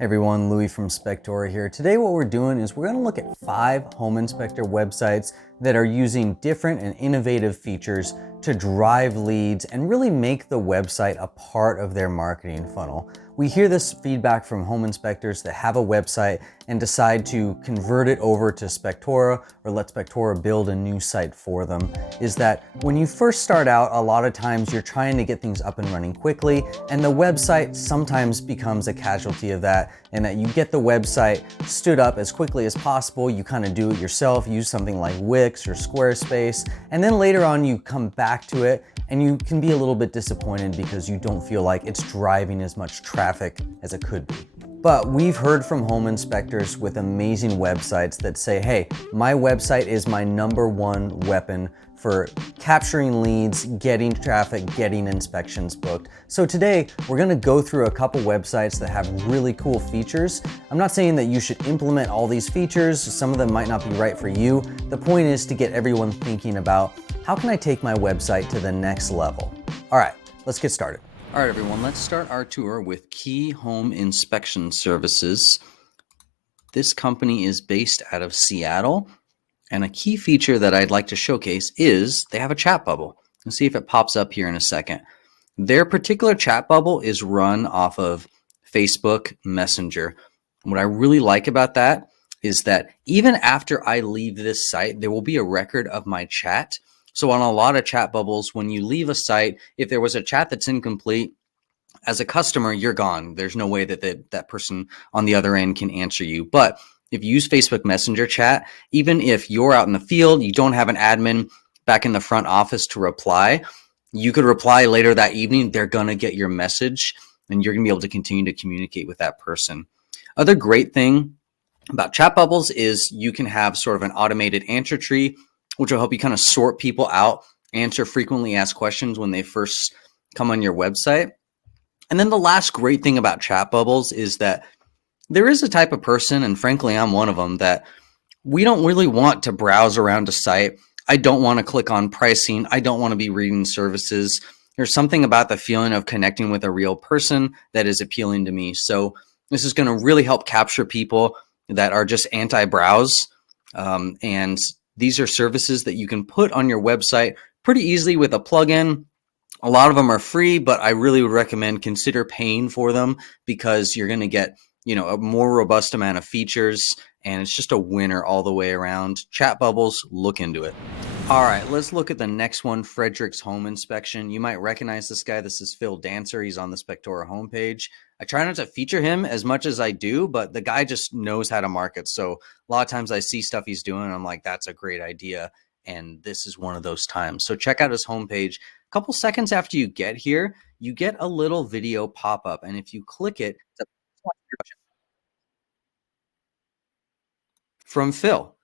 Hey everyone, Louis from Spectora here. Today what we're doing is we're going to look at 5 home inspector websites that are using different and innovative features to drive leads and really make the website a part of their marketing funnel. We hear this feedback from home inspectors that have a website and decide to convert it over to Spectora or let Spectora build a new site for them, is that when you first start out, a lot of times you're trying to get things up and running quickly, and the website sometimes becomes a casualty of that, and that you get the website stood up as quickly as possible, you kind of do it yourself, use something like Wix or Squarespace, and then later on you come back to it and you can be a little bit disappointed because you don't feel like it's driving as much traffic as it could be. But we've heard from home inspectors with amazing websites that say, hey, my website is my #1 weapon for capturing leads, getting traffic, getting inspections booked. So today we're gonna go through a couple websites that have really cool features. I'm not saying that you should implement all these features. Some of them might not be right for you. The point is to get everyone thinking about, how can I take my website to the next level? All right, let's get started. All right, everyone, let's start our tour with Key Home Inspection Services. This company is based out of Seattle, and a key feature that I'd like to showcase is they have a chat bubble. Let's see if it pops up here in a second. Their particular chat bubble is run off of Facebook Messenger. What I really like about that is that even after I leave this site, there will be a record of my chat. So on a lot of chat bubbles, when you leave a site, if there was a chat that's incomplete, as a customer, you're gone. There's no way that that person on the other end can answer you. But if you use Facebook Messenger chat, even if you're out in the field, you don't have an admin back in the front office to reply, you could reply later that evening. They're going to get your message and you're going to be able to continue to communicate with that person. Other great thing about chat bubbles is you can have sort of an automated answer tree, which will help you kind of sort people out, answer frequently asked questions when they first come on your website. And then the last great thing about chat bubbles is that there is a type of person, and frankly, I'm one of them, that we don't really want to browse around a site. I don't want to click on pricing. I don't want to be reading services. There's something about the feeling of connecting with a real person that is appealing to me. So this is going to really help capture people that are just anti-browse. And these are services that you can put on your website pretty easily with a plugin. A lot of them are free, but I really would recommend consider paying for them because you're going to get, a more robust amount of features, and it's just a winner all the way around. Chat bubbles, look into it. All right, let's look at the next one, Frederick's Home Inspection. You might recognize this guy. This is Phil Dancer. He's on the Spectora homepage. I try not to feature him as much as I do, but the guy just knows how to market. So a lot of times I see stuff he's doing and I'm like, that's a great idea. And this is one of those times. So check out his homepage. A couple seconds after you get here, you get a little video pop up. And if you click it, it's from Phil.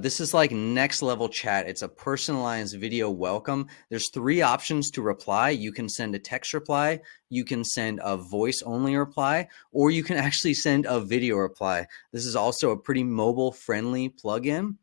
This is like next level chat. It's a personalized video welcome. There's 3 options to reply. You can send a text reply, you can send a voice only reply, or you can actually send a video reply. This is also a pretty mobile friendly plugin.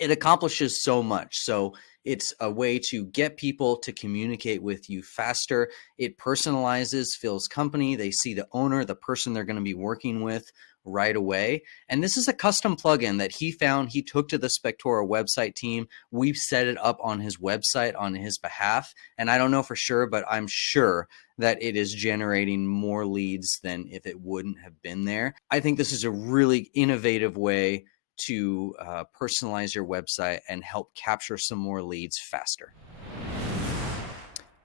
It accomplishes so much. So it's a way to get people to communicate with you faster. It personalizes Phil's company. They see the owner, the person they're going to be working with right away. And this is a custom plugin that he found. He took to the Spectora website team. We've set it up on his website on his behalf. And I don't know for sure, but I'm sure that it is generating more leads than if it wouldn't have been there. I think this is a really innovative way to personalize your website and help capture some more leads faster.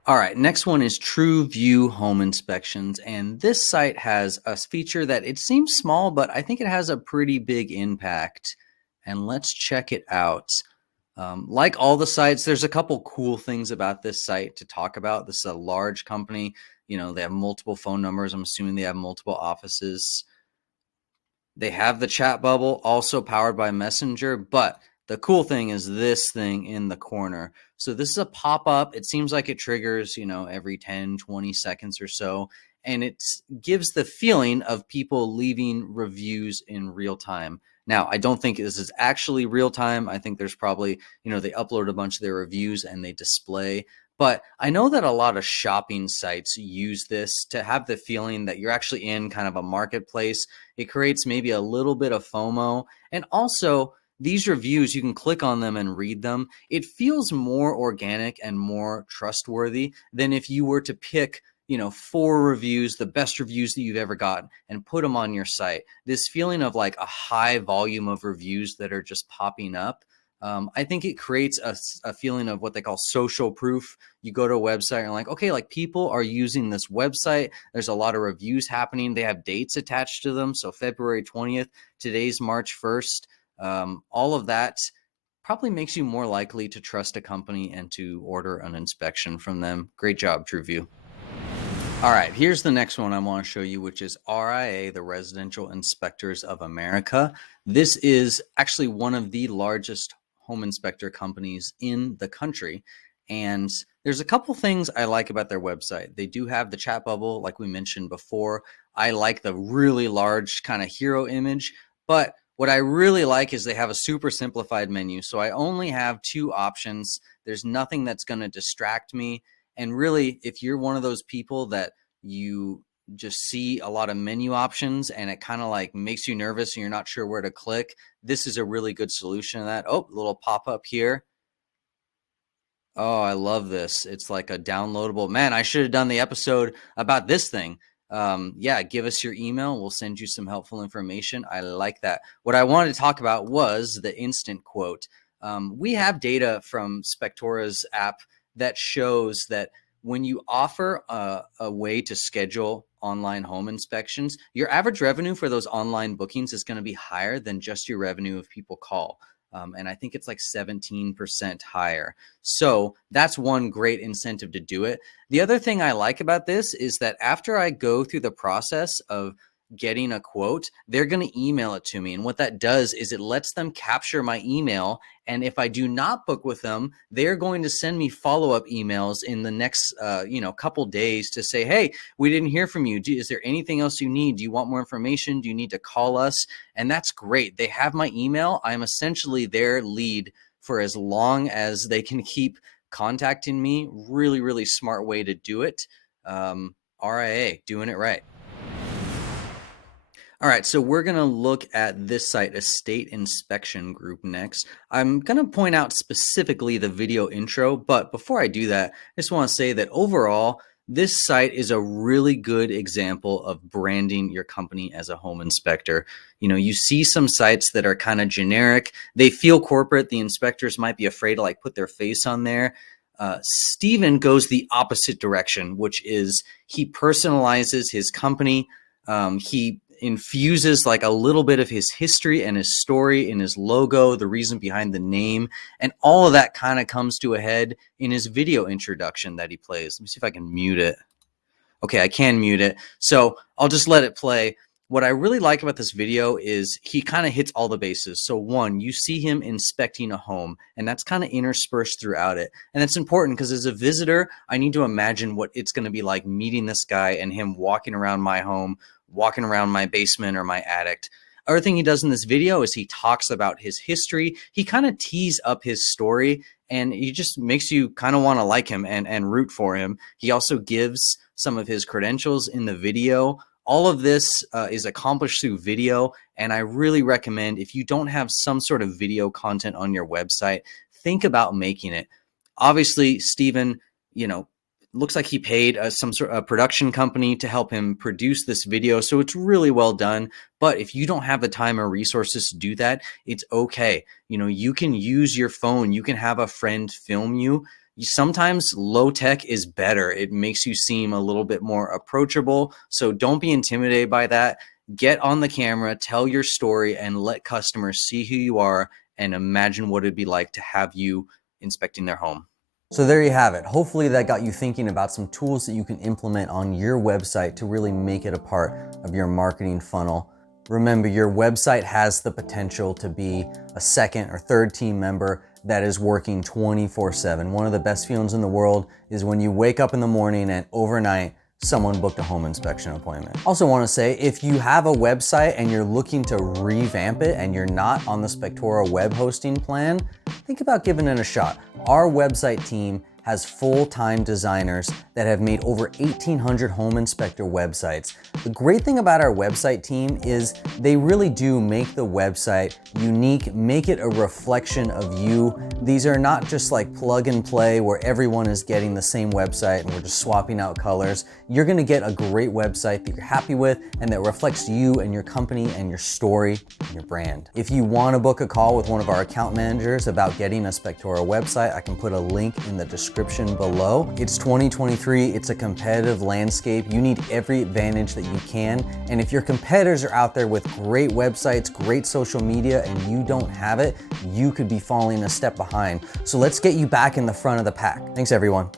All right, next one is TrueView Home Inspections, and this site has a feature that it seems small, but I think it has a pretty big impact, and let's check it out. Like all the sites, there's a couple cool things about this site to talk about. This is a large company. They have multiple phone numbers. I'm assuming they have multiple offices. They have the chat bubble, also powered by Messenger, but the cool thing is this thing in the corner. So this is a pop-up. It seems like it triggers, every 10, 20 seconds or so. And it gives the feeling of people leaving reviews in real time. Now, I don't think this is actually real time. I think there's probably, they upload a bunch of their reviews and they display But I know that a lot of shopping sites use this to have the feeling that you're actually in kind of a marketplace. It creates maybe a little bit of FOMO. And also, these reviews, you can click on them and read them. It feels more organic and more trustworthy than if you were to pick, 4 reviews, the best reviews that you've ever gotten, and put them on your site. This feeling of like a high volume of reviews that are just popping up, I think it creates a feeling of what they call social proof. You go to a website and like, okay, like people are using this website. There's a lot of reviews happening. They have dates attached to them. So February 20th, today's March 1st. All of that probably makes you more likely to trust a company and to order an inspection from them. Great job, TrueView. All right, here's the next one I want to show you, which is RIA, the Residential Inspectors of America. This is actually one of the largest home inspector companies in the country. And there's a couple things I like about their website. They do have the chat bubble, like we mentioned before. I like the really large kind of hero image, but what I really like is they have a super simplified menu. So I only have 2 options. There's nothing that's going to distract me. And really, if you're one of those people that you just see a lot of menu options and it kind of like makes you nervous and you're not sure where to click, this is a really good solution to that. Oh, little pop-up here. Oh, I love this. It's like a downloadable. Man, I should have done the episode about this thing. Yeah, give us your email. We'll send you some helpful information. I like that. What I wanted to talk about was the instant quote. We have data from Spectora's app that shows that when you offer a way to schedule online home inspections, your average revenue for those online bookings is going to be higher than just your revenue if people call. And I think it's like 17% higher. So that's one great incentive to do it. The other thing I like about this is that after I go through the process of getting a quote, they're going to email it to me. And what that does is it lets them capture my email. And if I do not book with them, they're going to send me follow-up emails in the next, couple days to say, hey, we didn't hear from you. Is there anything else you need? Do you want more information? Do you need to call us? And that's great. They have my email. I'm essentially their lead for as long as they can keep contacting me. Really, really smart way to do it. RIA, doing it right. All right, so we're going to look at this site, Estate Inspection Group, next. I'm going to point out specifically the video intro, but before I do that, I just want to say that overall, this site is a really good example of branding your company as a home inspector. You see some sites that are kind of generic. They feel corporate. The inspectors might be afraid to like put their face on there. Steven goes the opposite direction, which is he personalizes his company. He infuses like a little bit of his history and his story in his logo, the reason behind the name, and all of that kind of comes to a head in his video introduction that he plays. Let me see if I can mute it. Okay, I can mute it. So I'll just let it play. What I really like about this video is he kind of hits all the bases. So one, you see him inspecting a home, and that's kind of interspersed throughout it. And it's important because as a visitor, I need to imagine what it's going to be like meeting this guy and him walking around my home, walking around my basement or my attic. Other thing he does in this video is he talks about his history. He kind of tees up his story, and he just makes you kind of want to like him and root for him. He also gives some of his credentials in the video. All of this is accomplished through video, and I really recommend if you don't have some sort of video content on your website, think about making it. Obviously, Steven, looks like he paid some sort of production company to help him produce this video. So it's really well done. But if you don't have the time or resources to do that, it's okay. You can use your phone. You can have a friend film you. Sometimes low tech is better. It makes you seem a little bit more approachable. So don't be intimidated by that. Get on the camera, tell your story, and let customers see who you are and imagine what it'd be like to have you inspecting their home. So there you have it. Hopefully that got you thinking about some tools that you can implement on your website to really make it a part of your marketing funnel. Remember, your website has the potential to be a second or third team member that is working 24/7. One of the best feelings in the world is when you wake up in the morning and overnight someone booked a home inspection appointment. Also want to say, if you have a website and you're looking to revamp it and you're not on the Spectora web hosting plan, think about giving it a shot. Our website team has full-time designers that have made over 1,800 Home Inspector websites. The great thing about our website team is they really do make the website unique, make it a reflection of you. These are not just like plug and play where everyone is getting the same website and we're just swapping out colors. You're gonna get a great website that you're happy with and that reflects you and your company and your story and your brand. If you wanna book a call with one of our account managers about getting a Spectora website, I can put a link in the description below. It's 2023, it's a competitive landscape. You need every advantage that you can. And if your competitors are out there with great websites, great social media, and you don't have it, you could be falling a step behind. So let's get you back in the front of the pack. Thanks everyone.